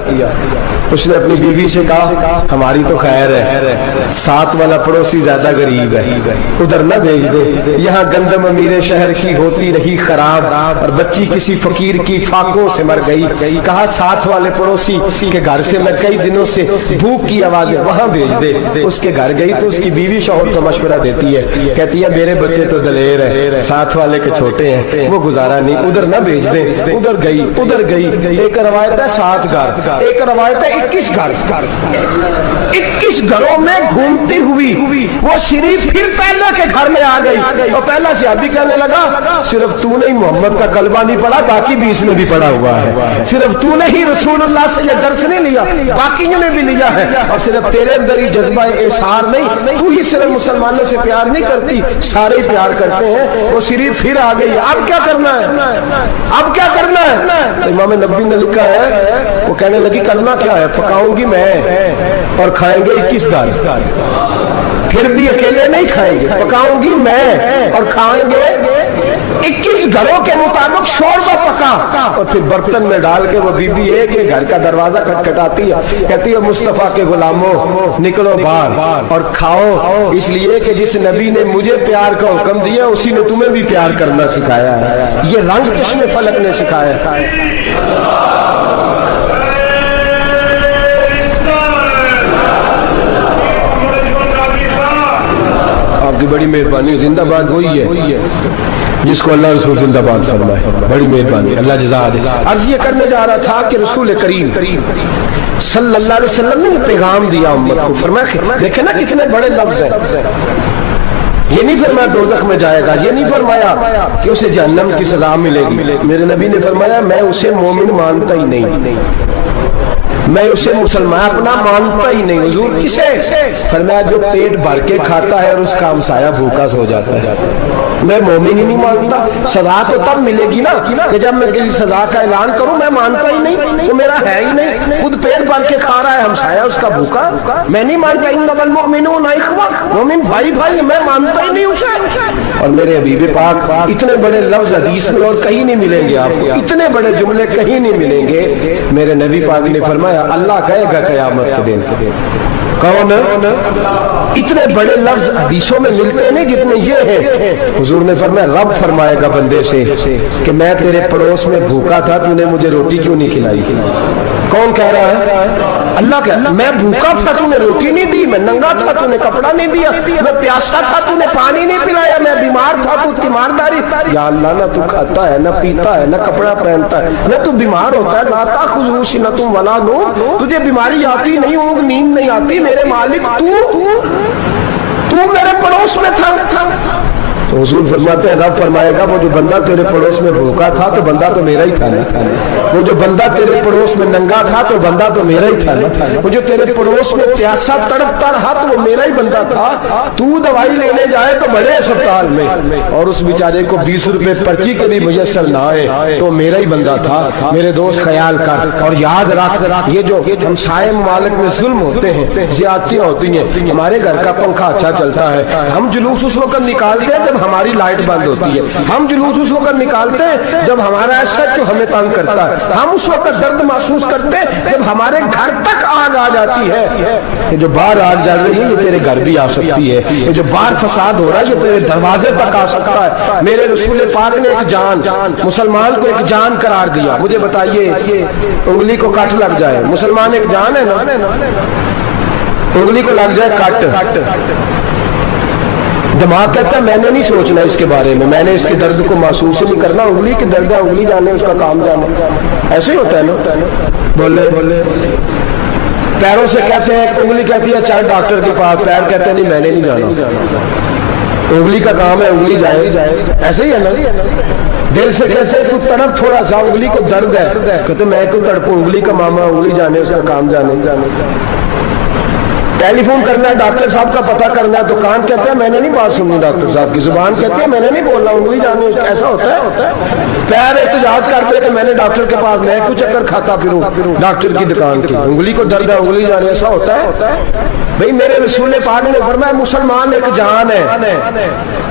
اس نے اپنی بیوی سے کہا ہماری تو خیر ہے، ساتھ والا پڑوسی زیادہ غریب ہے، ادھر نہ بھیج دے، یہاں گندم امیر شہر کی ہوتی رہی خراب اور بچی کسی فقیر کی فاقوں سے مر گئی، کہا ساتھ والے پڑوسی کے گھر سے میں کئی دنوں سے بھوک کی آوازیں وہاں بھیج دے۔ اس کے گھر گئی تو اس کی بیوی شوہر کو مشورہ دیتی ہے، کہتی ہے میرے بچے تو دلیر ہے، ساتھ والے کے چھوٹے ہیں، وہ گزارا نہیں، ادھر نہ بھیج دے۔ ادھر گئی، ایک روایت ہے 7 گھر، ایک روایت ہے 21 گھر، 21 گھروں میں گھومتی ہوئی وہ شریف پھر پہلے کے گھر میں آ گئی، اور پہلا صحابی کہنے لگا صرف تو نے محمد کا کلمہ نہیں پڑھا، باقی بھی اس نے بھی پڑھا ہوا ہے، صرف تو نے ہی رسول اللہ سے یہ درس نہیں لیا، باقیوں نے بھی لیا ہے، اور صرف تیرے اندر ہی جذبہ اظہار نہیں، تو ہی صرف مسلمانوں سے پیار نہیں کرتی، سارے پیار کرتے ہیں۔ وہ شریف پھر آ گئی، اب کیا کرنا ہے؟ اب کیا کرنا ہے؟ امام نبوی نے لکھا ہے، وہ کہنے لگی کرنا کیا ہے؟ پکاؤں گی میں اور کھائیں گے 21 گھر، پھر بھی اکیلے نہیں کھائیں گے، پکاؤں گی میں اور کھائیں گے 21 گھروں کے مطابق شوربہ پکا، اور پھر برتن میں ڈال کے وہ بی بی ایک گھر کا دروازہ کھٹکھٹاتی ہے، کہتی ہے مصطفیٰ کے غلاموں نکلو باہر اور کھاؤ، اس لیے کہ جس نبی نے مجھے پیار کا حکم دیا اسی نے تمہیں بھی پیار کرنا سکھایا ہے، یہ رنگ چشم فلک نے سکھایا ہے۔ آپ کی بڑی مہربانی، زندہ باد وہی ہے جس کو اللہ رسول زندہ باد فرمائے، بڑی مہربانی، اللہ جزا دے۔ عرض یہ کرنے جا رہا تھا کہ رسول کریم صلی اللہ علیہ وسلم نے پیغام دیا امت کو، فرمایا دیکھیں نا کتنے بڑے لفظ ہیں، یہ نہیں فرمایا دوزخ میں جائے گا، یہ نہیں فرمایا کہ اسے جہنم کی سزا ملے گی، میرے نبی نے فرمایا میں اسے مومن مانتا ہی نہیں، میں اسے مسلمان اپنا مانتا ہی نہیں۔ حضور کسے؟ فرمایا جو پیٹ بھر کے کھاتا ہے اور اس کا ہمسایہ بھوکا سو جاتا ہے، میں مومن ہی نہیں مانتا۔ سزا تو تب ملے گی نا کہ جب میں کسی سزا کا اعلان کروں، میں مانتا ہی نہیں، وہ میرا ہے ہی نہیں، خود پیٹ بھر کے کھا رہا ہے، ہمسایہ اس کا بھوکا، میں نہیں مانتا۔ انما المؤمنون اخوہ، مومن بھائی بھائی، میں مانتا ہی نہیں اسے۔ اور میرے حبیب پاک اتنے بڑے لفظ حدیث میں اور کہیں نہیں ملیں گے آپ کو، اتنے بڑے جملے کہیں نہیں ملیں گے۔ میرے نبی پاک نے فرمایا اللہ کہے گا قیامت کے دن، کون؟ اتنے بڑے لفظ حدیثوں میں ملتے نہیں جتنے یہ ہیں۔ حضور نے فرمایا رب فرمائے گا بندے سے کہ میں تیرے پڑوس میں بھوکا تھا، تو نے مجھے روٹی کیوں نہیں کھلائی؟ کون کہہ رہا ہے؟ اللہ کہہ رہا ہے میں بھوکا تھا، تو نے روٹی نہیں دی، میں ننگا تھا، تو نے کپڑا نہیں دیا، میں پیاسا تھا، تو نے پانی نہیں پلایا، میں بیمار تھا، تو تیمارداری۔ یا اللہ نہ تو کھاتا ہے، نہ پیتا ہے، نہ کپڑا پہنتا ہے، نہ تو بیمار ہوتا ہے، لا تأخذہ سنۃ ولا نوم، تجھے بیماری آتی نہیں، اونگ نیند نہیں آتی، میرے مالک تو میرے پڑوس میں تھا۔ تو حضور فرماتے ہیں رب فرمائے گا وہ جو بندہ تیرے پڑوس میں بھوکا تھا تو بندہ تو میرا ہی تھا نا، وہ جو بندہ تیرے پڑوس میں ننگا تھا تو بندہ تو میرا ہی تھا نا، وہ جو تیرے پڑوس میں پیاسا تڑپتا رہا تو وہ میرا ہی بندہ تھا۔ تو دوائی لینے جائے تو بڑے اسپتال میں اور اس بیچارے کو 20 روپے پرچی کے بھی میسر نہ آئے تو میرا ہی بندہ تھا۔ میرے دوست خیال کر اور یاد رکھ، یہ جو ہمسائے ممالک میں ظلم ہوتے ہیں، زیادتیاں ہوتی ہیں، ہمارے گھر کا پنکھا اچھا چلتا ہے، ہم جلوس اس وقت نکالتے ہیں جب ہماری لائٹ بند ہوتی ہے، ہم جلوس اس وقت نکالتے ہیں جب ہمارا ایسا جو ہمیں تنگ کرتا ہے، ہم اس وقت درد محسوس کرتے ہیں جب ہمارے گھر تک آگ آ جاتی ہے۔ یہ جو باہر آگ جل رہی ہے یہ تیرے گھر بھی آ سکتی ہے، یہ جو باہر فساد ہو رہا ہے یہ تیرے دروازے تک آ سکتا ہے۔ میرے رسول پاک نے ایک جان، مسلمان کو ایک جان قرار دیا۔ مجھے بتائیے انگلی کو کٹ لگ جائے، مسلمان ایک جان ہے نا، انگلی کو لگ جائے کٹ، دماغ کہتا ہے میں نے نہیں سوچنا اس کے بارے میں نے اس کے درد کو محسوس نہیں کرنا، انگلی کی درد ہے، انگلی جانے اس کا کام جانا، ایسے ہی ہوتا ہے نا۔ بولے پیروں سے کہتے ہیں، انگلی کہتی ہے چل ڈاکٹر کے پاس، پیر کہتے ہیں نہیں میں نے نہیں جانا، انگلی کا کام ہے انگلی جائے، ایسے ہی ہے نا۔ دل سے کہتے تو تڑپ تھوڑا سا, انگلی کو درد ہے, کہتے میں کیوں تڑپوں, انگلی کا ماما انگلی جانے, اس کا کام جانے. ٹیلی فون کرنا ہے, ڈاکٹر صاحب کا پتہ کرنا ہے, تو کان کہتے ہیں میں نے نہیں بات سننی ڈاکٹر صاحب کی, زبان کہتی ہے میں نے نہیں بولنا, انگلی جانے. ایسا ہوتا ہے. پیر احتجاج کرتے کہ میں نے ڈاکٹر کے پاس, میں کیوں چکر کھاتا پھروں ڈاکٹر کی دکان کی, انگلی کو درد ہے انگلی جانے. ایسا ہوتا ہے بھئی. میرے رسول پاک نے فرمایا مسلمان ایک جان ہے,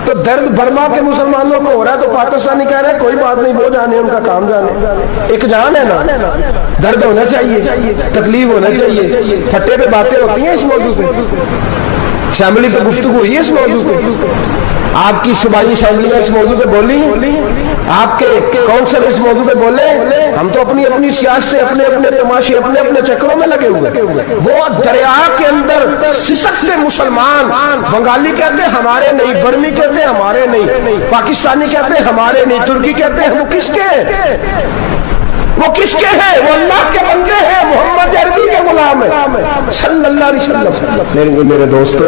تو درد برما کے مسلمانوں کو ہو رہا ہے تو پاکستانی کہہ رہے ہیں کوئی بات نہیں, وہ جانے, ان کا کام جانے. ایک جان ہے نا, درد ہونا چاہیے, تکلیف ہونا چاہیے. پھٹے پہ باتیں ہوتی ہیں اس موضوع پہ, اسمبلی پہ گفتگو ہوئی ہے اس موضوع پہ, آپ کی صوبائی اسمبلی میں اس موضوع پہ بولی, آپ کے کونسل اس موضوع پہ بولے. ہم تو اپنی اپنی سیاست, اپنے اپنے تماشے, اپنے اپنے چکروں میں لگے ہوئے. وہ دریا کے اندر سسکتے مسلمان, بنگالی کہتے ہیں ہمارے نہیں, برمی کہتے ہیں ہمارے نہیں, پاکستانی کہتے ہیں ہمارے نہیں, ترکی کہتے ہیں وہ کس کے ہیں, وہ کس کے ہیں, وہ اللہ کے بندے ہیں, محمد عربی کے غلام ہیں صلی اللہ علیہ وسلم. میرے دوستو,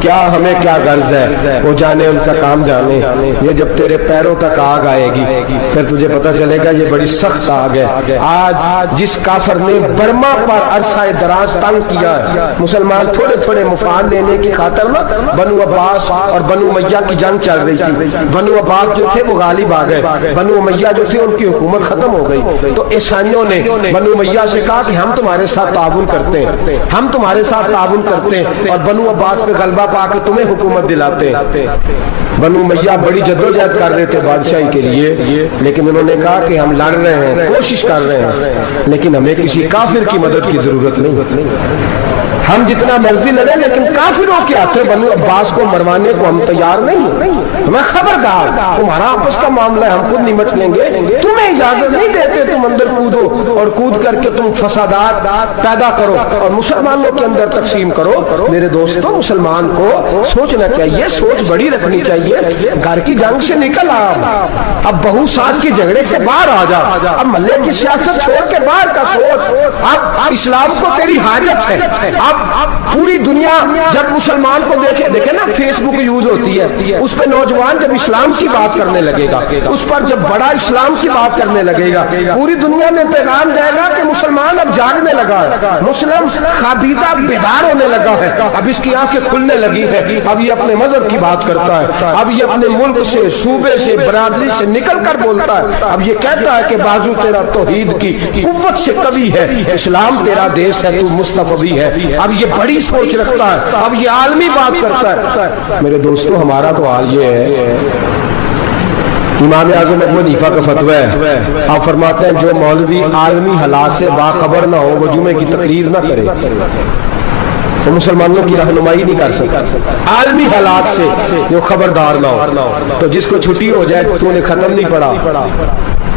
کیا ہمیں کیا غرض ہے, وہ جانے ان کا کام جانے. یہ جب تیرے پیروں تک آگ آئے گی پھر تجھے پتہ چلے گا یہ بڑی سخت آگ ہے. آج جس کافر نے برما پر عرصہ دراز تنگ کیا ہے, مسلمان تھوڑے تھوڑے مفاد لینے کی خاطر نا, بنو عباس اور بنو امیہ کی جنگ چل رہی تھی. بنو عباس جو تھے وہ غالب آ گئے, بنو امیہ جو تھے ان کی حکومت ختم ہو گئی. تو عیسائیوں نے بنو امیہ سے کہا کہ ہم تمہارے ساتھ تعاون کرتے ہیں, ہم تمہارے ساتھ تعاون کرتے ہیں, اور بنو عباس پہ غلبہ پا کے تمہیں حکومت دلاتے ہیں. بنو امیہ بڑی جدوجہد کر رہے تھے بادشاہی کے لیے, لیکن انہوں نے کہا کہ ہم لڑ رہے ہیں, کوشش کر رہے ہیں, لیکن ہمیں کسی کافر کی مدد کی ضرورت نہیں. ہم جتنا مرضی لڑیں لیکن کافروں کے ہاتھوں بنو عباس کو مروانے کو ہم تیار نہیں. ہمیں خبردار, تمہارا آپس کا معاملہ ہے, ہم خود نمٹ لیں گے, تمہیں اجازت نہیں دیتے تم اندر کودو اور کود کر کے تم فسادات پیدا کرو اور مسلمانوں کے اندر تقسیم کرو. میرے دوستو, مسلمان کو سوچنا چاہیے, سوچ بڑی رکھنی چاہیے. گھر کی جنگ سے نکل آ, اب بہو ساس کے جھگڑے سے باہر آ جا, اب محلے کی سیاست چھوڑ کے باہر کا سوچ. اب اسلام کو تیری حاجت ہے. اب پوری دنیا جب مسلمان کو دیکھے نا, فیس بک یوز ہوتی ہے, اس پہ نوجوان جب اسلام کی بات کرنے لگے گا, اس پر جب بڑا اسلام کی بات کرنے لگے گا, پوری دنیا میں پیغام جائے گا کہ مسلمان اب جاگنے لگا ہے, مسلم خابیدہ بیدار ہونے لگا ہے, اب اس کی آنکھیں کھلنے لگی ہے, اب یہ اپنے مذہب کی بات کرتا ہے, اب یہ اپنے ملک سے, صوبے سے, برادری سے نکل کر بولتا ہے. اب یہ کہتا ہے کہ بازو تیرا توحید کی قوت سے قوی ہے, اسلام تیرا دیش ہے, تو مصطفی ہے. اب یہ بڑی سوچ رکھتا ہے, اب یہ عالمی بات کرتا ہے. میرے دوستو, ہمارا تو حال یہ ہے, امام اعظم ابو حنیفہ کا فتویٰ ہے, آپ فرماتے ہیں جو مولوی عالمی حالات سے باخبر نہ ہو, وہ جمعے کی تقریر نہ کرے, تو مسلمانوں کی رہنمائی نہیں کر سکتا. عالمی حالات سے جو خبردار نہ ہو, تو جس کو چھٹی ہو جائے تو نے ختم نہیں پڑھا,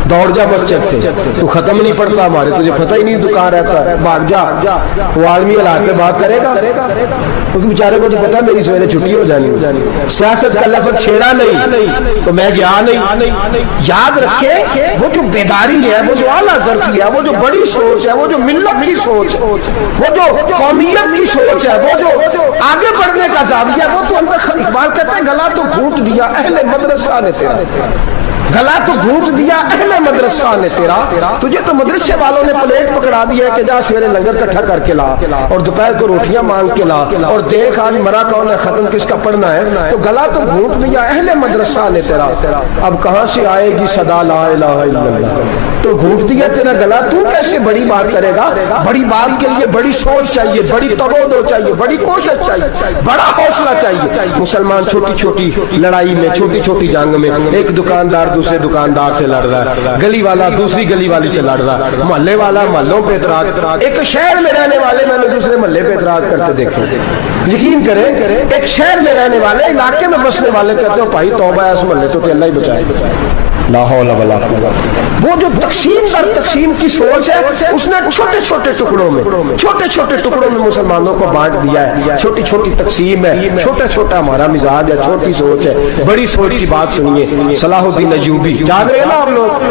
دوڑ جا مسجد سے, تو ختم نہیں پڑتا ہمارے, تجھے پتہ ہی نہیں دکان رہتا ہے, بھاگ جا. وہ عالمی حالات پہ بات کرے گا, کیونکہ بیچارے کو تو پتا میری سویرے چھٹی ہو جانی. سیاست کا لفظ چھیڑا نہیں تو میں گیا نہیں. یاد رکھے, وہ جو بیداری ہے, وہ جو اعلیٰ ظرفی ہے, وہ جو بڑی سوچ ہے, وہ جو ملت کی سوچ, وہ جو قومیت کی سوچ ہے, وہ جو آگے بڑھنے کا زاویہ ہے, وہ تو اندر. اقبال کہتے ہیں گلا تو گھونٹ دیا اہل مدرسہ نے تیرا, گلا تو گھونٹ دیا اہل مدرسہ نے تیرا, تجھے تو مدرسے والوں نے پلیٹ پکڑا دیا کہ جا سویرے لنگر کٹھا کر کے لا, اور دوپہر کو روٹیاں مانگ کے لا, اور دیکھ آج مرا کون ہے, ختم کس کا پڑھنا ہے. تو گلا تو گھونٹ دیا اہل مدرسہ نے تیرا, اب کہاں سے آئے گی صدا لا الہ الا اللہ. تو گھونٹ دیا تیرا گلا, تو کیسے بڑی بات کرے گا. بڑی بات کے لیے بڑی سوچ چاہیے, بڑی تبودو چاہیے, بڑی کوشش چاہیے, بڑا حوصلہ چاہیے. مسلمان چھوٹی چھوٹی لڑائی میں, چھوٹی چھوٹی جنگ میں, ایک دکاندار دوسرے دکاندار سے لڑ رہا ہے, گلی والا دوسری گلی والی سے لڑ رہا ہے, محلے والا محلوں پہ اعتراض. ایک شہر میں رہنے والے میں نے دوسرے محلے پہ اعتراض کرتے دیکھے. یقین کریں, ایک شہر میں رہنے والے, علاقے میں بسنے والے کہتے ہیں بھائی توبہ ہے اس محلے تو, کہ اللہ ہی بچائے. لا حول ولا قوت. وہ جو تقسیم در تقسیم کی سوچ ہے, اس نے چھوٹے چھوٹے ٹکڑوں میں مسلمانوں کو بانٹ دیا ہے. چھوٹی چھوٹی تقسیم ہے, چھوٹا چھوٹا ہمارا مزاج ہے, چھوٹی سوچ ہے. بڑی سوچ کی بات سنیے, صلاح الدین ایوبی, جاگ رہے نا آپ لوگ,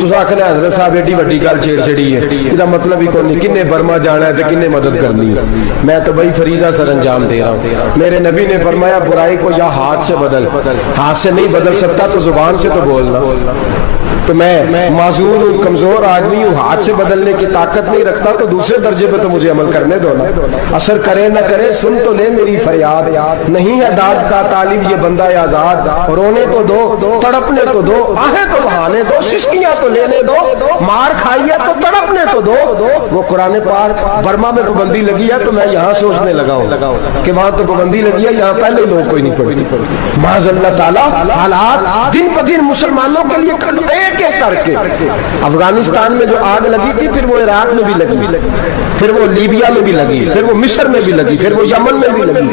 تو آخر حضرت صاحب ایڈی وڈی گل چھیڑ چڑی ہے, یہ مطلب ہی کوئی نہیں, کنے برما جانا ہے تو کنے مدد کرنی ہے. میں تو بھائی فریضہ سر انجام دے رہا ہوں. میرے نبی نے فرمایا برائی کو یا ہاتھ سے بدل, ہاتھ سے نہیں بدل سکتا تو زبان سے تو بولنا. تو میں معذور ہوں, کمزور آدمی ہوں, ہاتھ سے بدلنے کی طاقت نہیں رکھتا, تو دوسرے درجے پہ تو مجھے عمل کرنے دو نا. اثر کرے نہ کرے سن تو لے میری فریاد, نہیں ہے داد کا طالب یہ بندہ آزاد, رونے تو دو, تڑپنے تو دو, آہیں تو بہانے دو, سسکیاں تو لینے دو, مار کھائیے تو تڑپنے تو دو. وہ قرآن پاک برما میں پابندی لگی ہے تو میں یہاں سوچنے لگا ہوں کہ وہاں تو پابندی لگی ہے, یہاں پہلے لوگ کوئی نہیں پڑھتی. معاذ اللہ تعالیٰ حالات دن پہ دن مسلمانوں کے لیے ایک ایک کر کے. افغانستان میں جو آگ لگی تھی پھر وہ عراق میں بھی لگی, پھر وہ لیبیا میں بھی لگی, پھر وہ مصر میں بھی لگی, پھر وہ یمن میں بھی لگی,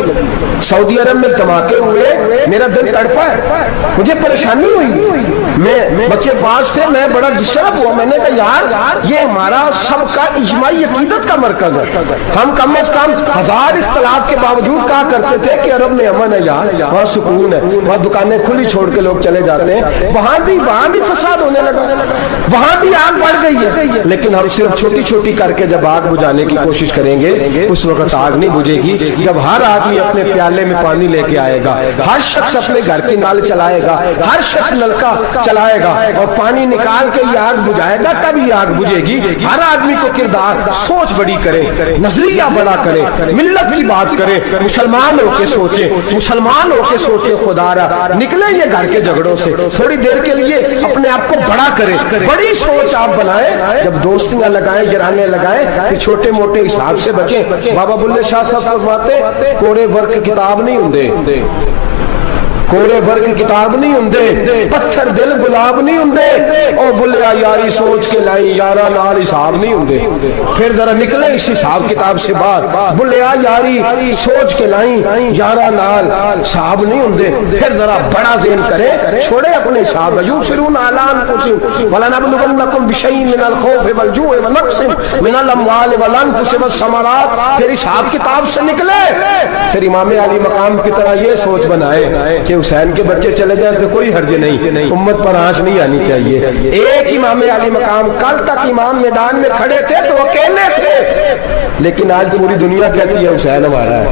سعودی عرب میں دھماکے ہوئے, میرا دل تڑپا ہے, مجھے پریشانی ہوئی, میں بچے پاس تھے, میں بڑا ڈسٹرب ہوا. میں نے کہا یار یہ ہمارا سب کا اجماعی عقیدت کا مرکز ہے, ہم کم از کم ہزار اختلاف کے باوجود کہا کرتے تھے کہ عرب میں امن ہے یار, وہاں سکون ہے, وہاں دکانیں کھلی چھوڑ کے لوگ چلے جاتے ہیں, وہاں بھی فساد ہونے لگا, وہاں بھی آگ بڑھ گئی ہے. لیکن ہم صرف چھوٹی چھوٹی کر کے جب آگ بجھانے کی کوشش کریں گے اس وقت آگ نہیں بجھے گی. جب ہر آدمی اپنے پیالے میں پانی لے کے آئے گا, ہر شخص اپنے گھر کی نل چلائے گا, ہر شخص نلکا چلائے گا اور پانی نکال کے یہ آگ بجھائے گا, تب یہ آگ بجھے گی. ہر آدمی کو کردار سوچ بڑی کرے, نظریہ بڑا کرے, ملت کی بات کرے, مسلمان ہو کے سوچے, مسلمان ہو کے سوچے. خدا را نکلے یہ گھر کے جھگڑوں سے, تھوڑی دیر کے لیے اپنے آپ کو بڑا کرے, بڑی سوچ آپ بنائیں. جب دوستیاں لگائیں, یارانیں لگائیں, کہ چھوٹے موٹے حساب سے بچیں. بابا بلے شاہ صاحب فرماتے کوڑے ورک کتاب نہیں ہوندے, کوڑے ورگ کتاب نہیں ہوندے, پتھر دل گلاب نہیں ہوندے, او بلیا یاری سوچ کے لائی یارا نال حساب نہیں ہوندے. پھر ذرا نکلے اس حساب کتاب سے بات, بلیا یاری سوچ کے لائی یارا نال حساب نہیں ہوندے. پھر ذرا بڑا ذہن کرے, چھوڑے اپنے حساب. یبصرون اعلی انفسہم ولنبلونکم بشیء من الخوف والجوع ونقص من الاموال والانفس والثمرات. پھر حساب کتاب سے نکلے, پھر امام علی مقام کی طرح یہ سوچ بنائے کہ حسین کے بچے چلے جائیں تو کوئی حرج نہیں, امت پر آنچ نہیں آنی چاہیے. ایک امام علی مقام, کل تک امام میدان میں کھڑے تھے تو اکیلے تھے, لیکن آج پوری دنیا کہتی ہے حسین ہمارا ہے,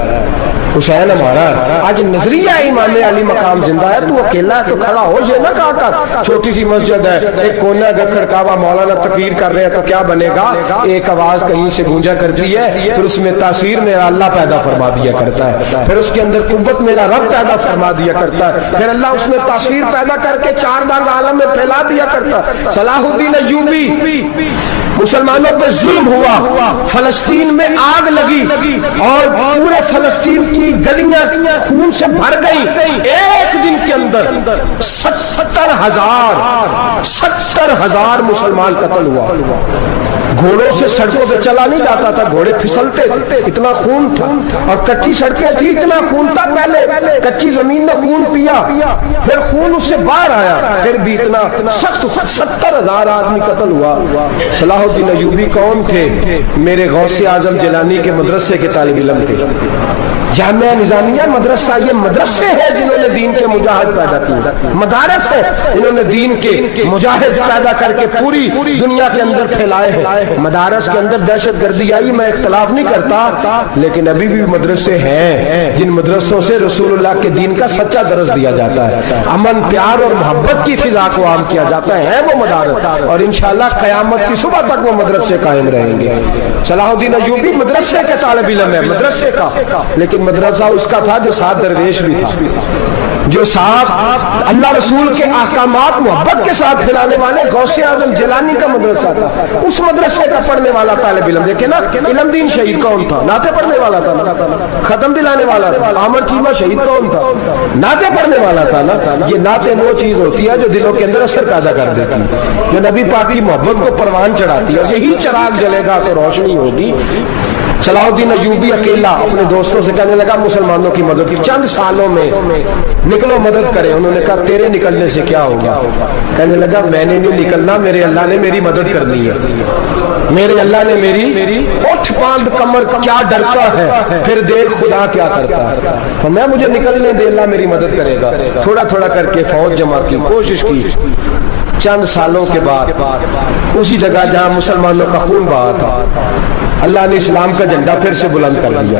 حسین ہمارا. آج نظریہ امام علی مقام زندہ ہے, تو اکیلا ہے تو کھڑا ہو. یہ نہ کہا کر چھوٹی سی مسجد ہے, ایک کونا اگر کھڑکاوا مولانا تقریر کر رہے ہیں تو کیا بنے گا, ایک آواز کہیں سے گونجا کرتی ہے, پھر اس میں تاثیر میرا اللہ پیدا فرما دیا کرتا ہے, پھر اس کے اندر قوت میرا رب پیدا فرما دیا کرتا ہے, پھر اللہ اس میں تاثیر پیدا کر کے چار دانگ عالم میں پھیلا دیا کرتا ہے. صلاح الدین ایوبی, مسلمانوں پہ ظلم ہوا, فلسطین میں آگ لگی اور پورے فلسطین کی گلیاں خون سے بھر گئی. ایک دن کے اندر 70,000 مسلمان قتل ہوا. گھوڑوں سے سڑکوں پہ چلا نہیں جاتا تھا, گھوڑے پھسلتے تھے, اتنا خون تھا, اور کچی سڑکیں تھی, اتنا خون تھا. پہلے کچی زمین میں خون پیا, پھر خون اس سے باہر آیا, پھر بھی اتنا سخت 70,000 آدمی قتل ہوا. صلاح الدین ایوبی کون تھے؟ میرے غوث اعظم جیلانی کے مدرسے کے طالب علم تھے. جامعہ نظامیہ مدرسہ, یہ مدرسے ہیں جنہوں نے دین کے مجاہد پیدا کیے, مدارس ہیں انہوں نے دین کے مجاہد پیدا کر کے پوری دنیا کے اندر پھیلائے ہیں. مدارس کے اندر دہشت گردی آئی, میں اختلاف نہیں کرتا, لیکن ابھی بھی مدرسے ہیں جن مدرسوں سے رسول اللہ کے دین کا سچا درس دیا جاتا ہے, امن پیار اور محبت کی فضا کو عام کیا جاتا ہے وہ مدارس, اور انشاءاللہ قیامت کی صبح تک وہ مدرسے قائم رہیں گے. صلاح الدین ایوبی مدرسے کے طالب علم ہے, مدرسے کا, لیکن مدرسہ اس کا تھا جو ساتھ درویش بھی تھا, جو ساتھ اللہ رسول کے احکامات محبت کے ساتھ کھلانے والے غوث اعظم جیلانی کا مدرسہ تھا. اس مدرسے کا پڑھنے والا طالب علم دیکھیں نا, علم دین شہید کون تھا؟ نعتیں پڑھنے والا تھا, ختم دلانے والا تھا. عامر چیمہ شہید کون تھا؟ نعتیں پڑھنے والا تھا نا. یہ نعتیں وہ چیز ہوتی ہے جو دلوں کے اندر اثر پیدا کر دیتی ہے, جو نبی پاک کی محبت کو پروان چڑھاتی ہے, اور یہی چراغ جلے گا تو روشنی ہوگی. صلاح الدین ایوبی اکیلا اپنے دوستوں سے کہنے لگا مسلمانوں کی مدد کی, چند سالوں میں نکلو مدد کرے. انہوں نے کہا تیرے نکلنے سے کیا ہوگا؟ کہنے لگا میں نے نہیں نکلنا, میرے اللہ نے میری مدد کرنی ہے, میرے اللہ نے میری اٹھ باندھ کمر کیا ڈرتا ہے, پھر دیکھ خدا کیا کرتا ہے. تو میں مجھے نکلنے دے, اللہ میری مدد کرے گا. تھوڑا تھوڑا کر کے فوج جمع کی, کوشش کی. چند سالوں کے بعد اسی جگہ جہاں مسلمانوں کا خون بہا تھا, اللہ نے اسلام کا جھنڈا پھر سے بلند کر دیا.